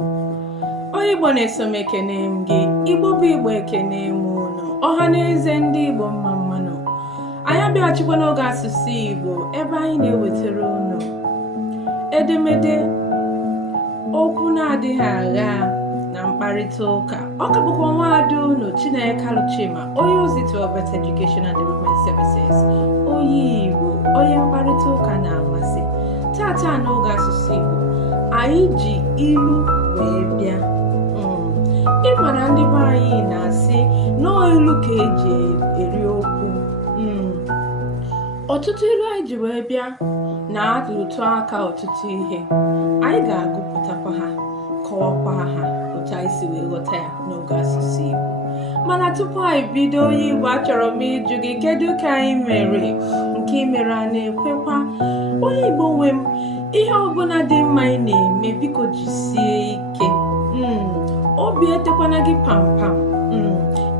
Onye Igbo na-eso m ekene m gị, Igbo bụ Igbo ekene m unu, ọha na eze ndị Igbo mma mmanụ. Anyị abịaghachikwa n'oge asụsụ Igbo ebe anyị na-ewetara unu edemede okwu na-adịghị agha na mkparịta ụka. Ọ ka bụkwa nwaada unu Chineke Chima, onye ozi to Better Education and Development Services, onye Igbo, onye mkparịta ụka na-amasị. Tata n'oge asụsụ Igbo anyị ji ilu wee bịa. Ịmara ndị be anyị na-asị nọọ ilu ka eji eri okwu. Ọtụtụ ilu anyị ji wee bịa na-atụtụ aka ọtụtụ ihe. Anyị ga-agụpụtakwa ha, kọwakwa ha otu anyị si wee ghọta ya n'oge asụsụ Igbo. Mana tupu anyị bido, onye Igbo, achọrọ m ịjụ gị, kedu ka anyị mere? Nke i mere a na-ekwekwa? Onye Igbo nwe m, ihe ọbụla dị mma ị na-eme, biko jisie ike. Obi etekwana gị pampam.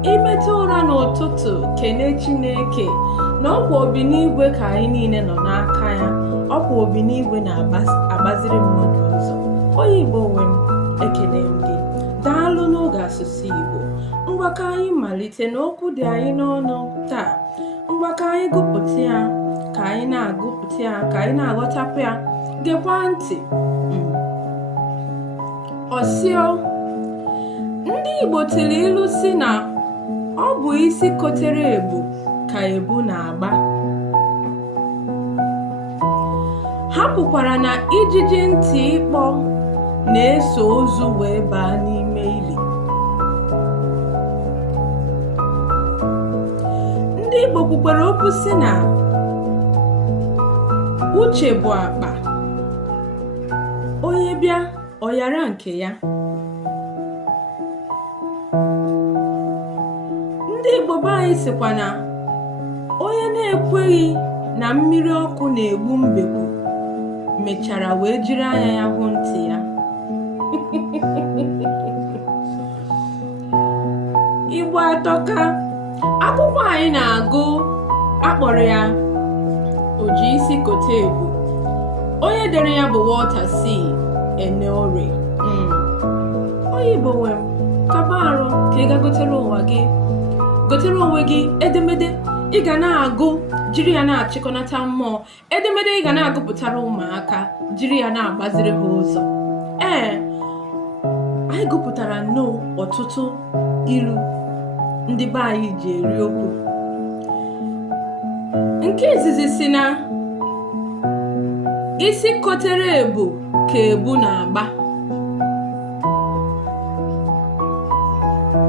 Imetụ ụra n'ụtụtụ, kene Chineke na ọkwa obi n'igwe ka anyị niile nọ n'aka ya. Ọkwa obi n'igwe na-agbaziri mmadụ ụzọ. Onye Igbo nwe m, ekele m gị. Daalụ n'oge asụsụ Igbo. Ngwa ka anyị malite n'okwu dị anyị n'ọnụ taa. Ngwa ka anyị gụpụta ya, ka anyị na-agụpụta ya, ka anyị na-aghọtapụ ya. Gekwa ntị. Ọsịọ, ndị Igbo tiri ilu si na ọ bụ isi kotere ebu ka ebu na-agba. Ha kwukwara na ijiji ntị ịkpọ na-eso ozu wee baa n'ime ili. Ndị Igbo kwukwara okwu si na uche bụ akpa, onye bịa ọ yara nke ya. Ndị Igbo be anyị sịkwa na onye na-ekweghị na mmiri ọkụ na-egbu mbekwu mechara wee jiri anya ya hụ ntị ya. Igbo atọka. Akwụkwọ anyị na-agụ akpọrọ ya Oji isi kote ebu. Onye dere ya bụ Walter C. Eneore. Onye Igbo nwe m, kaba arụ ka ị ga gotere onwe gị edemede ị ga na-agụ, jiri ya na-achịkọnata mmụọ. Edemede ị ga na-agụpụtara ụmụaka, jiri ya na-agbaziri ha ụzọ. Anyị gụpụtara nnọọ ọtụtụ ilu ndị be anyị ji eri okwu. Nke izizi si na isi kotere ebu ka ebu na-agba.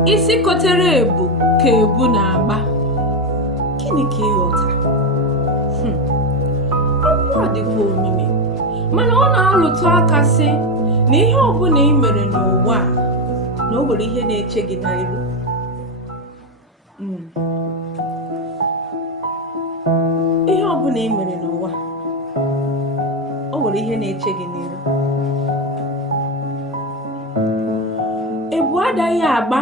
Isi kotere ebu ka ebu na-agba. Gịnị ka ịghọta? Okwu a dịkwa omimi, mana ọ na-alụtụ aka sị na ihe ọbụla ị mere n'ụwa a, na o nwere ihe na-eche gị n'iru. Ihe ọbụla ị mere n'ụwa, o nwere ihe na-eche gị n'iru. Ebu adaghị agba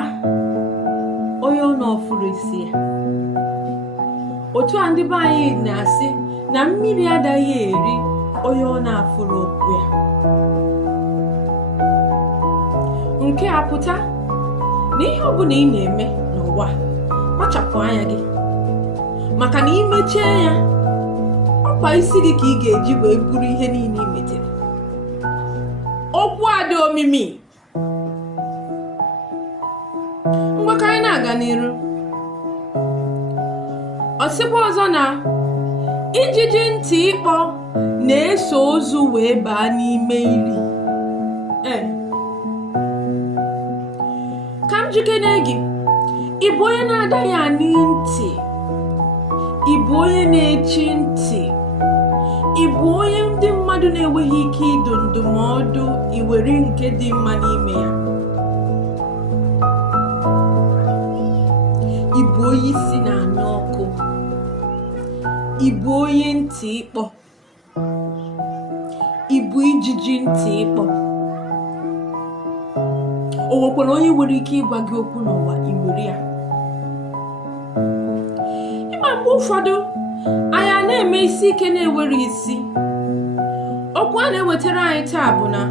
onye ọ na-ọfụrụ isi ya. Otu a ndị be anyị na-asị na mmiri adaghị eri onye ọ na-afụrụ okwu ya. Nke a pụta na ihe ọbụla ị na-eme n'ụwa, kpachapụ anya gị, maka na imechie ya, ọkwa isi gị ka ị ga-eji wee buru ihe niile i metere. Okwu a dị omimi. Ngwa ka anyị na-aga n'iru. Ọ sịkwa ọzọ na ijiji ntị ịkpọ na-eso ozu wee baa n'ime ili. Ka m jikene gị, ị bụ onye na-adaghị anụ ntị, ị bụ onye na-echi ntị, ị bụ onye ndị mmadụ na-enweghị ike ịdụ ndụmọdụ iwere nke dị mma n'ime ya. Ị bụ onye isi na-anụ ọkụ, ị bụ onye ntị ịkpọ, ị bụ ijiji ntị ịkpọ. O nwekwara onye nwere ike ịgwa gị okwu n'ụwa, iwere ya. Ịma mgbe ụfọdụ anyị na-eme isi ike na-ewere isi. Okwu a na-ewetara anyị taa bụ na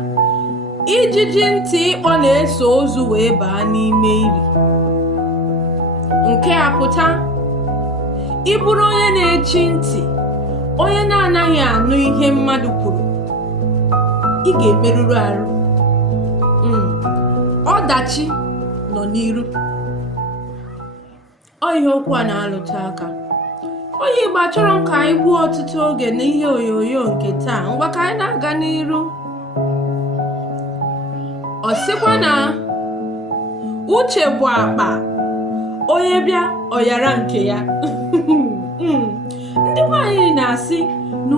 ijiji ntị ịkpọ na-eso ozu wee baa n'ime ili. Nke a pụta ị bụrụ onye na-echi ntị, onye na-anaghị anụ ihe mmadụ kwuru, ị ga-emerụrụ arụ. Ọdachi nọ n'iru. Ọ ihe okwu a na-alụta aka. Onye Igbo achọrọ m ka anyị gbuo ọtụtụ oge n'ihe onyonyo nke taa. Ngwa ka anyị na-aga n'iru. Ọ sịkwa na uche bụ akpa, onye bịa ọ yara nke ya. Ndị nwanyị na-asị na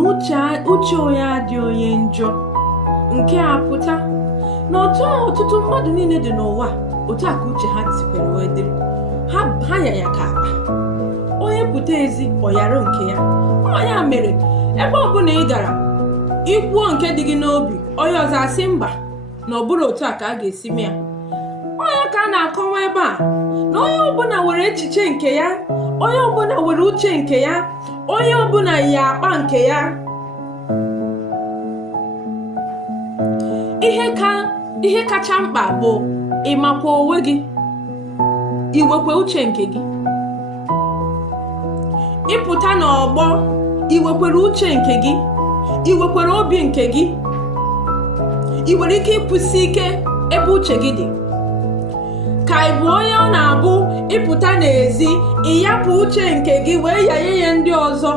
uche onye adị onye njọ. Nke a pụta na ọtụtụ mmadụ niile dị n'ụwa, otu a ka uche ha tikwere wee dịrị. Ha ya ya ka akpa, onye pụta ezi ọyara nke ya. Ya mere ebe ọbụla ị gara ikwuo nke dị gị n'obi, onye ọzọ asị mba na ọ bụrụ otu a ka a ga-esi mee ya. Onye ka a na-akọwa ebe a na onye ọbụla nwere echiche nke ya, onye ọbụla nwere uche nke ya, onye ọbụla yi akpa nke ya. Ihe kacha mkpa bụ ịmakwa onwe gị, iwekwe uche nke gị. Ịpụta n'ọgbọ, iwekwere uche nke gị, iwekwere obi nke gị. I nwere ike ịpụsi ike ebe uche gị dị. Ka ị bụ onye ọ na-abụ ịpụta n'ezi, ịyapụ uche nke gị wee yaye ya ndị ọzọ,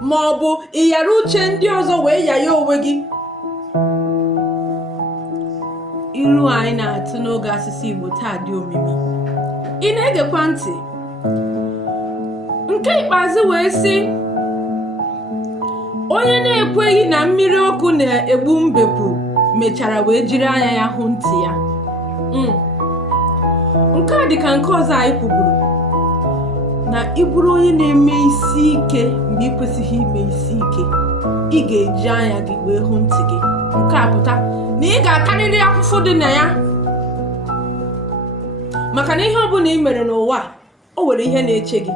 ma ọ bụ ịyara uche ndị ọzọ wee yaye onwe gị. Ilu anyị na-atụ n'oge asụsụ Igbo taa dị omimi. Ị na-egekwa ntị? Nke ikpeazụ wee sị, onye na-ekweghị na mmiri ọkụ na-egbu mbekwu mechara wee jiri anya ya hụ ntị ya. Nke a dị ka nke ọzọ anyị kwuburu, na ị bụrụ onye na-eme isi ike mgbe ị kwesịghị ime isi ike, ị ga-eji anya gị wee hụ ntị gị. Nke a pụta na ị ga-akarịrị afụfụ dị na ya, maka na ihe ọbụla ị mere n'ụwa o nwere ihe na-eche gị.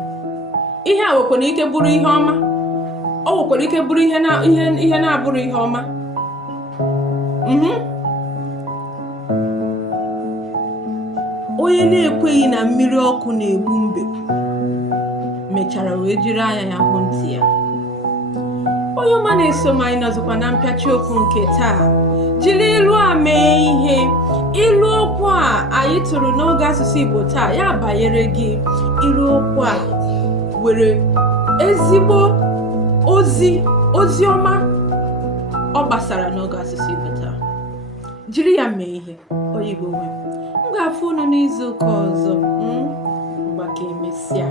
Ihe a nwekwara ike bụrụ ihe ọma, o nwekwara ike bụrụ ihe na-abụrụ ihe ọma. Onye na-ekweghị na mmiri ọkụ na-egbu mbekwu mechara wee jiri anya ya hụ ntị ya. Onye ọma na-eso m anyị nọzikwa na mpịachi okwu nke taa. Jiri ilu a mee ihe. Ilu okwu a anyị tụrụ n'oge asụsụ Igbo taa ya banyere gị. Ilu okwu a were ezigbo ozi ọma ọ gbasara n'oge asụsụ Igbo taa. Jiri ya mee ihe. Onye Igbo nwe m ga-afụ unu n'izu ụka ọzọ. Mgbe ka emesịa.